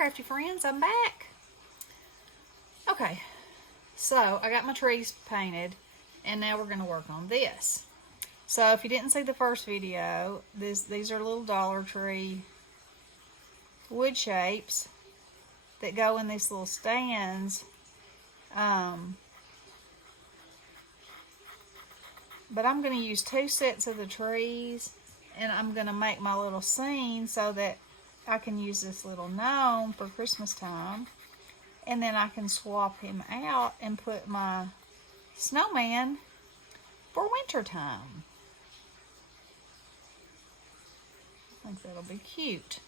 crafty friends, I'm back. Okay, so I got my trees painted, and now we're going to work on this. So if you didn't see the first video, these are little Dollar Tree wood shapes that go in these little stands. But I'm going to use 2 sets of the trees, and I'm going to make my little scene so that I can use this little gnome for Christmas time, and then I can swap him out and put my snowman for winter time. I think that'll be cute.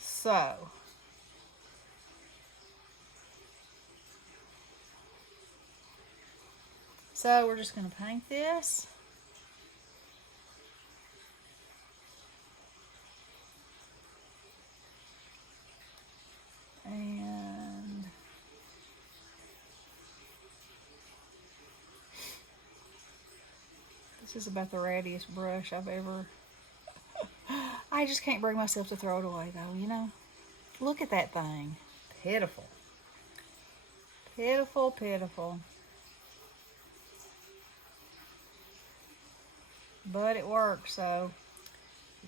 So we're just going to paint this. And this is about the rattiest brush I've ever... I just can't bring myself to throw it away though, you know. Look at that thing. Pitiful. Pitiful, pitiful. But it works, so,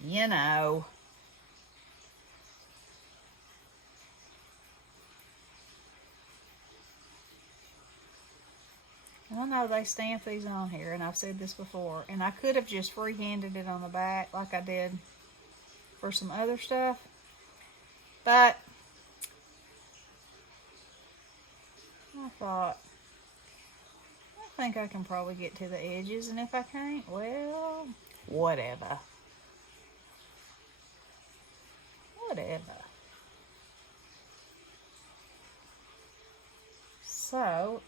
you know. And I know they stamp these on here, and I've said this before, and I could have just freehanded it on the back like I did for some other stuff, but I thought, I think I can probably get to the edges, and if I can't, well, whatever. Whatever. So,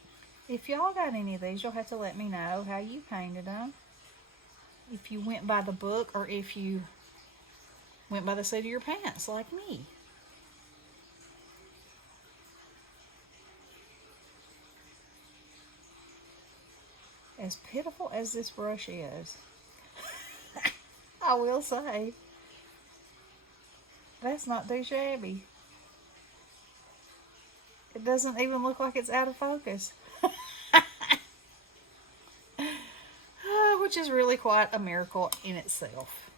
if y'all got any of these, you'll have to let me know how you painted them. If you went by the book, or if you went by the seat of your pants like me. As pitiful as this brush is, I will say, that's not too shabby. It doesn't even look like it's out of focus. Which is really quite a miracle in itself.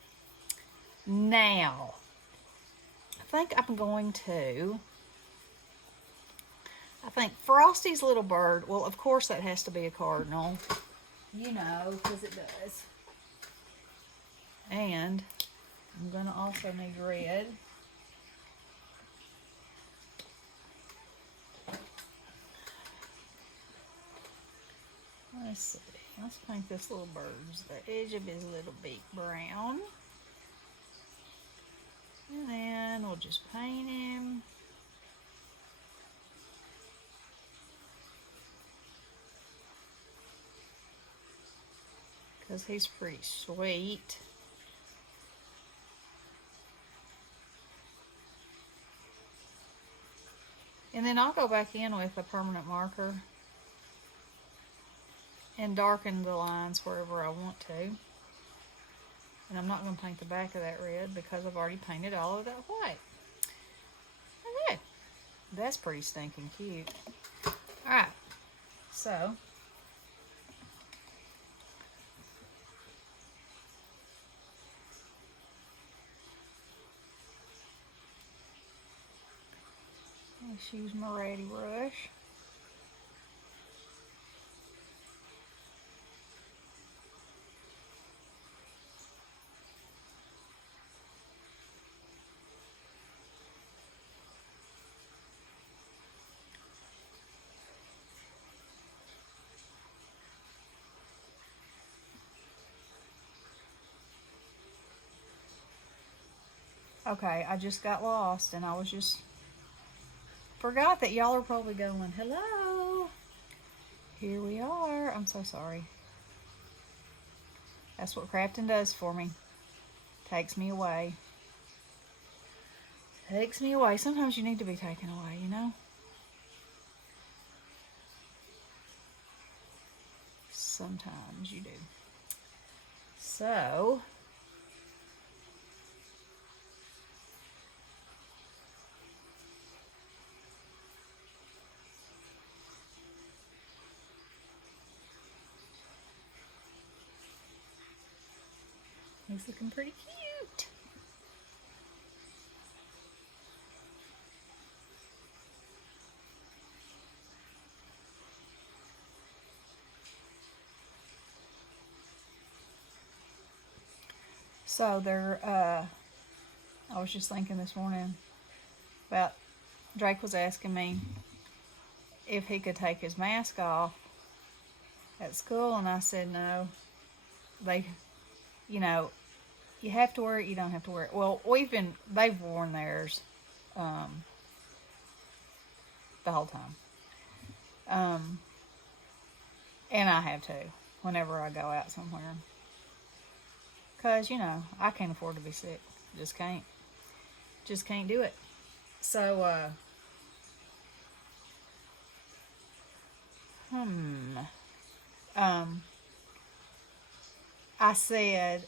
Now, I think Frosty's little bird, well, of course that has to be a cardinal. You know, because it does. And I'm going to also need red. Let's see. Let's paint this little bird's, the edge of his little beak brown. And then we'll just paint him. Because he's pretty sweet. And then I'll go back in with a permanent marker and darken the lines wherever I want to. And I'm not going to paint the back of that red because I've already painted all of that white. Okay, that's pretty stinking cute. Alright, so let's use my ratty brush. Okay, I just got lost, and I was just forgot that y'all are probably going, hello, here we are. I'm so sorry. That's what crafting does for me. Takes me away. Takes me away. Sometimes you need to be taken away, you know? Sometimes you do. So, He's looking pretty cute. So I was just thinking this morning about, Drake was asking me if he could take his mask off at school, and I said no. They, you know, you have to wear it, you don't have to wear it. Well, they've worn theirs the whole time. And I have to whenever I go out somewhere. Because, I can't afford to be sick. Just can't. Just can't do it. So, I said,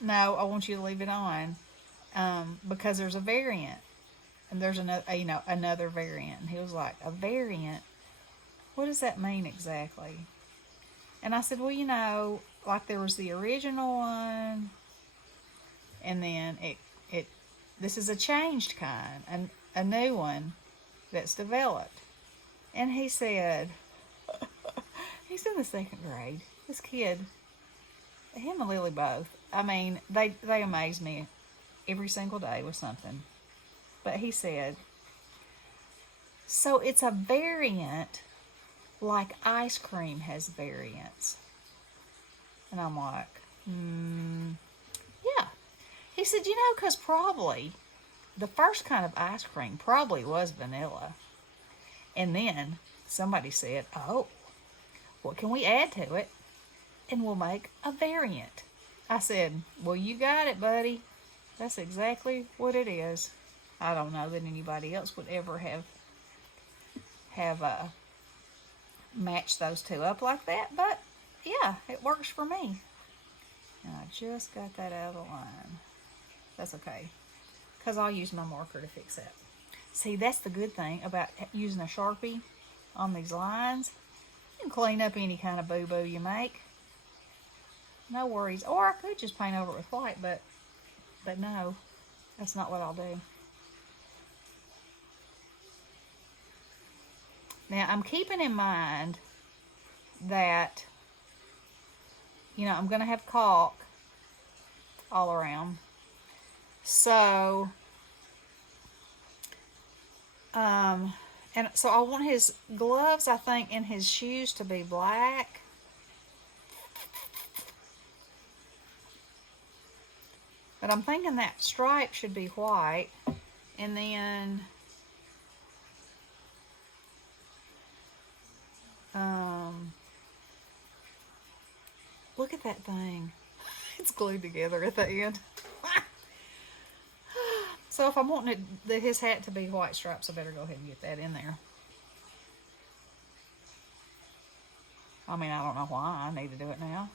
no, I want you to leave it on, because there's a variant, and there's another variant. And he was like, a variant? What does that mean exactly? And I said, well, like there was the original one, and then this is a changed kind, and a new one that's developed. And he said, he's in the 2nd grade. This kid, him and Lily both, I mean, they amaze me every single day with something. But he said, so it's a variant like ice cream has variants. And I'm like, yeah. He said, because probably the first kind of ice cream probably was vanilla. And then somebody said, oh, what can we add to it? And we'll make a variant. I said, well, you got it, buddy. That's exactly what it is. I don't know that anybody else would ever have matched those two up like that, but yeah, it works for me. And I just got that out of the line. That's okay, because I'll use my marker to fix that. See, that's the good thing about using a Sharpie on these lines. You can clean up any kind of boo-boo you make. No worries. Or I could just paint over it with white, but no, that's not what I'll do. Now, I'm keeping in mind that, I'm going to have caulk all around. So, and so I want his gloves, I think, and his shoes to be black. But I'm thinking that stripe should be white. And then, look at that thing. It's glued together at the end. So if I'm wanting his hat to be white stripes, I better go ahead and get that in there. I mean, I don't know why I need to do it now,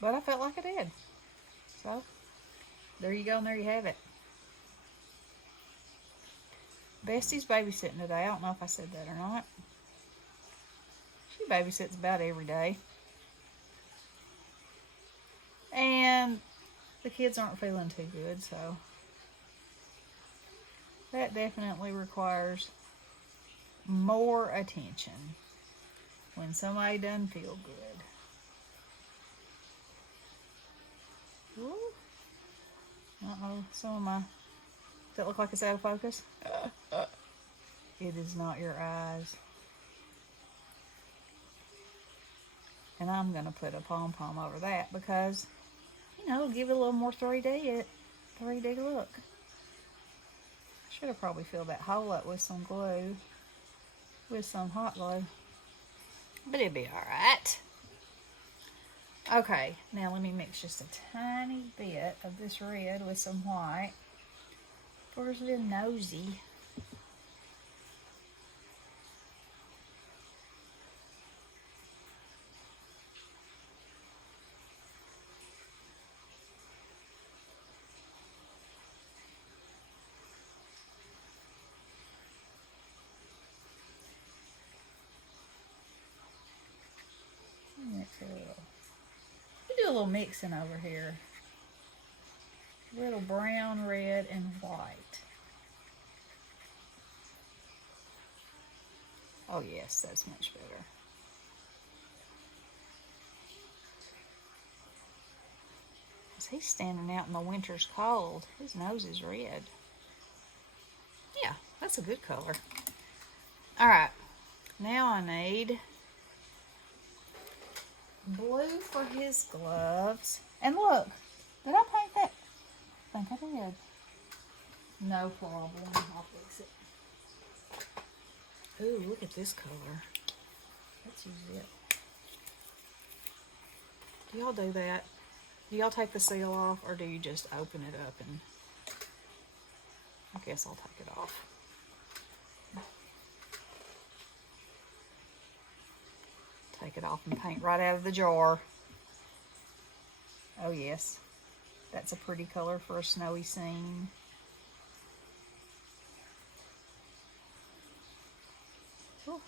but I felt like I did. So, there you go, and there you have it. Bestie's babysitting today. I don't know if I said that or not. She babysits about every day. And the kids aren't feeling too good, so that definitely requires more attention when somebody doesn't feel good. Ooh. Uh-oh, some of my, does that look like it's out of focus? It is not your eyes. And I'm going to put a pom-pom over that because, give it a little more 3D look. I should have probably filled that hole up with some glue, with some hot glue. But it'll be alright. Okay, now let me mix just a tiny bit of this red with some white. Where's the nosy? You a little mixing over here. Little brown, red, and white. Oh yes, that's much better. He's standing out in the winter's cold. His nose is red. Yeah, that's a good color. All right, now I need blue for his gloves. And look, did I paint that? I think I did. No problem. I'll fix it. Ooh, look at this color. Let's use it. Do y'all do that? Do y'all take the seal off, or do you just open it up and... I guess I'll take it off. Take it off and paint right out of the jar. Oh yes, that's a pretty color for a snowy scene. Ooh.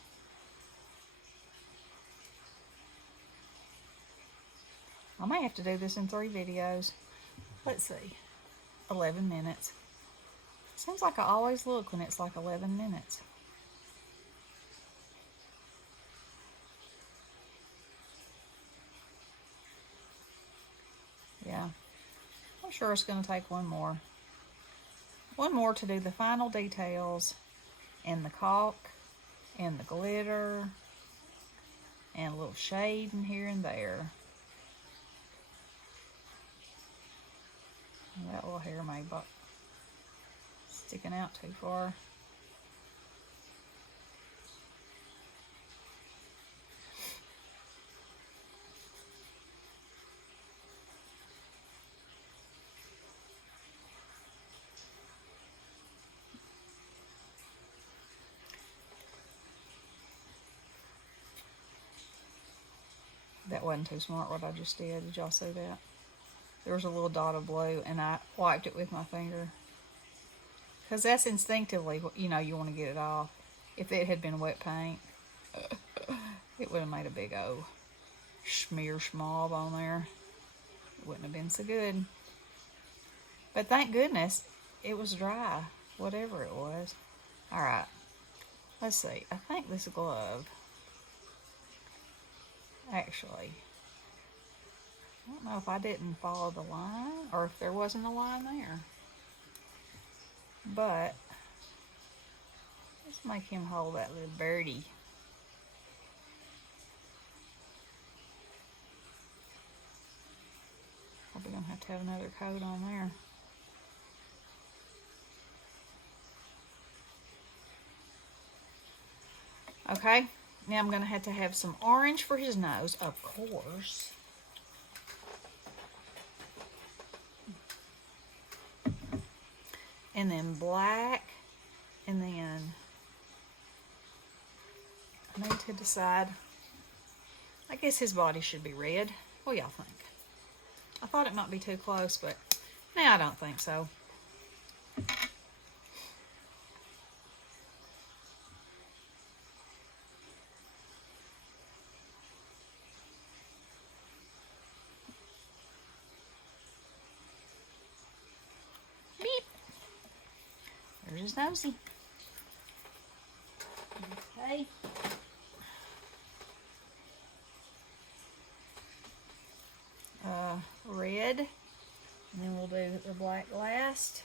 I may have to do this in 3 videos. Let's see, 11 minutes. Seems like I always look when it's like 11 minutes. Yeah, I'm sure it's going to take one more. One more to do the final details and the caulk and the glitter and a little shade in here and there. And that little hair may be sticking out too far. That wasn't too smart what I just did. Did y'all see that? There was a little dot of blue and I wiped it with my finger. Because that's instinctively, you know, you want to get it off. If it had been wet paint, it would have made a big old smear schmob on there. It wouldn't have been so good. But thank goodness it was dry, whatever it was. Alright, let's see. I think this glove, actually, I don't know if I didn't follow the line or if there wasn't a line there. But let's make him hold that little birdie. Probably gonna have to have another coat on there. Okay, now I'm gonna have to have some orange for his nose, of course. And then black, and then I need to decide. I guess his body should be red. What do y'all think? I thought it might be too close, but no, I don't think so. Beep. There's his nosy. Okay. Red, and then we'll do the black last.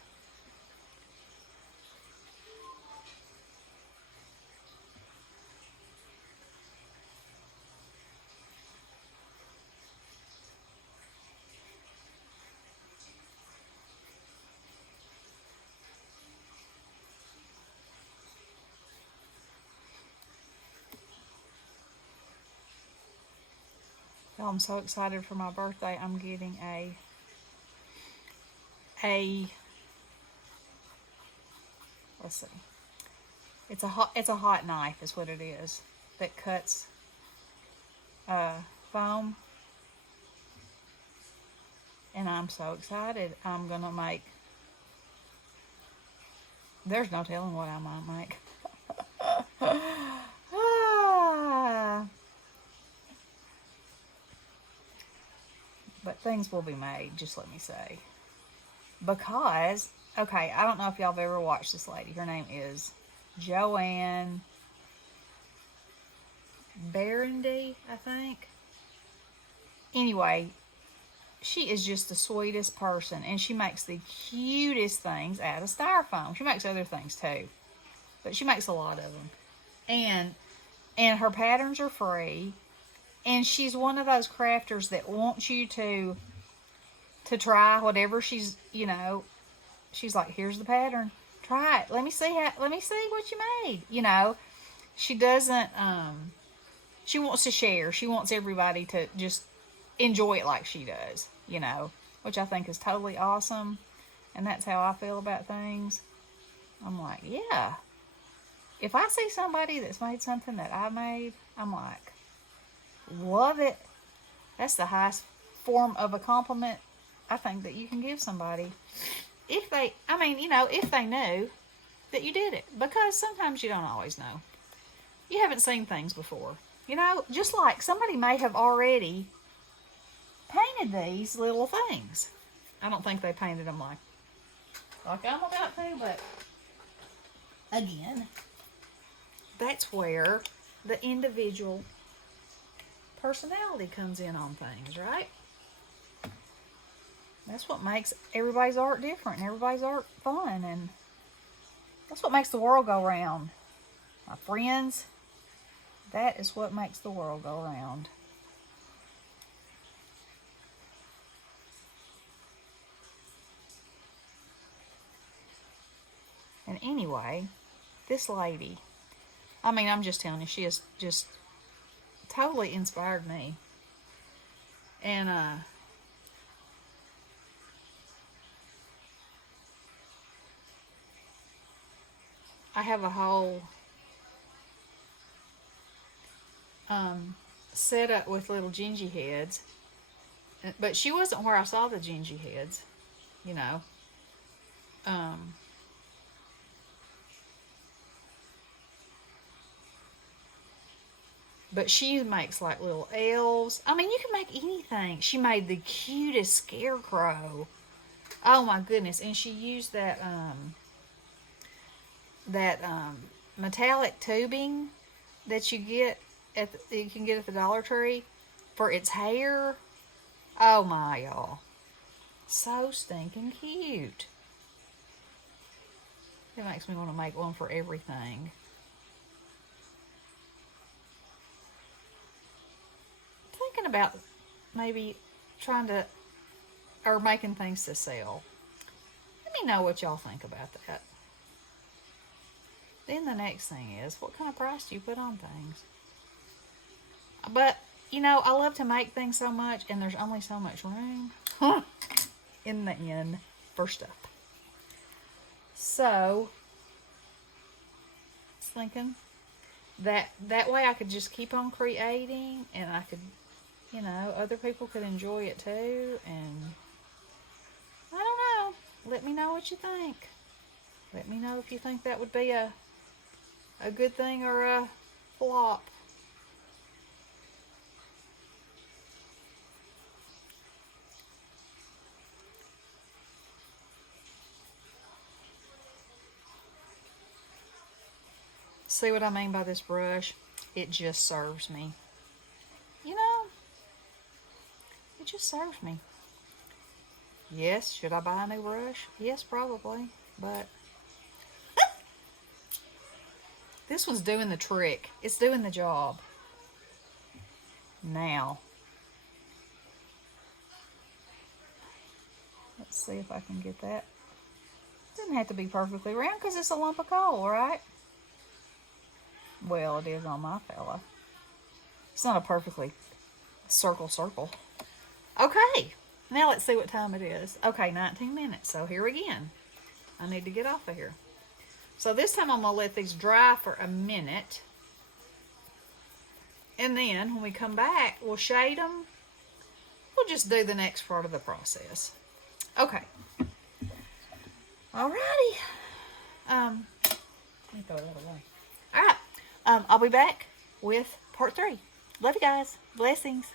Oh, I'm so excited for my birthday. I'm getting a let's see. It's a hot knife is what it is that cuts foam. And I'm so excited. I'm gonna make, there's no telling what I might make. but things will be made, just let me say. Because, okay, I don't know if y'all have ever watched this lady. Her name is Joanne Barandy, I think. Anyway, she is just the sweetest person, and she makes the cutest things out of styrofoam. She makes other things too, but she makes a lot of them. And her patterns are free, and she's one of those crafters that wants you to try whatever she's, you know, she's like, here's the pattern, try it, let me see what you made, you know. She doesn't she wants to share. She wants everybody to just enjoy it like she does, you know, which I think is totally awesome. And that's how I feel about things. I'm like, yeah, if I see somebody that's made something that I made, I'm like, love it. That's the highest form of a compliment I think that you can give somebody. If they, I mean, you know, if they knew that you did it. Because sometimes you don't always know. You haven't seen things before. You know, just like somebody may have already painted these little things. I don't think they painted them like I'm about to, but again, that's where the individual personality comes in on things, right? That's what makes everybody's art different and everybody's art fun, and that's what makes the world go round. My friends, that is what makes the world go round. And anyway, this lady, I mean, I'm just telling you, she has just totally inspired me. And I have a whole setup with little gingy heads. But she wasn't where I saw the gingy heads, you know. But she makes like little elves. I mean, you can make anything. She made the cutest scarecrow. Oh my goodness. And she used that metallic tubing that you get you can get at the Dollar Tree for its hair. Oh my, y'all. So stinking cute. It makes me want to make one for everything. Thinking about maybe trying to, or making things to sell. Let me know what y'all think about that. Then the next thing is, what kind of price do you put on things? But, you know, I love to make things so much, and there's only so much room in the end for stuff. So, I was thinking that way I could just keep on creating, and I could, you know, other people could enjoy it too, and I don't know. Let me know what you think. Let me know if you think that would be a good thing or a flop. See what I mean by this brush? It just serves me. You know, it just serves me. Yes, should I buy a new brush? Yes, probably, but this one's doing the trick. It's doing the job. Now, let's see if I can get that. Doesn't have to be perfectly round because it's a lump of coal, right? Well, it is on my fella. It's not a perfectly circle. Okay, now let's see what time it is. Okay, 19 minutes, so here again. I need to get off of here. So this time I'm going to let these dry for a minute. And then when we come back, we'll shade them. We'll just do the next part of the process. Okay. Alrighty. Let me throw that away. Alright. I'll be back with part 3. Love you guys. Blessings.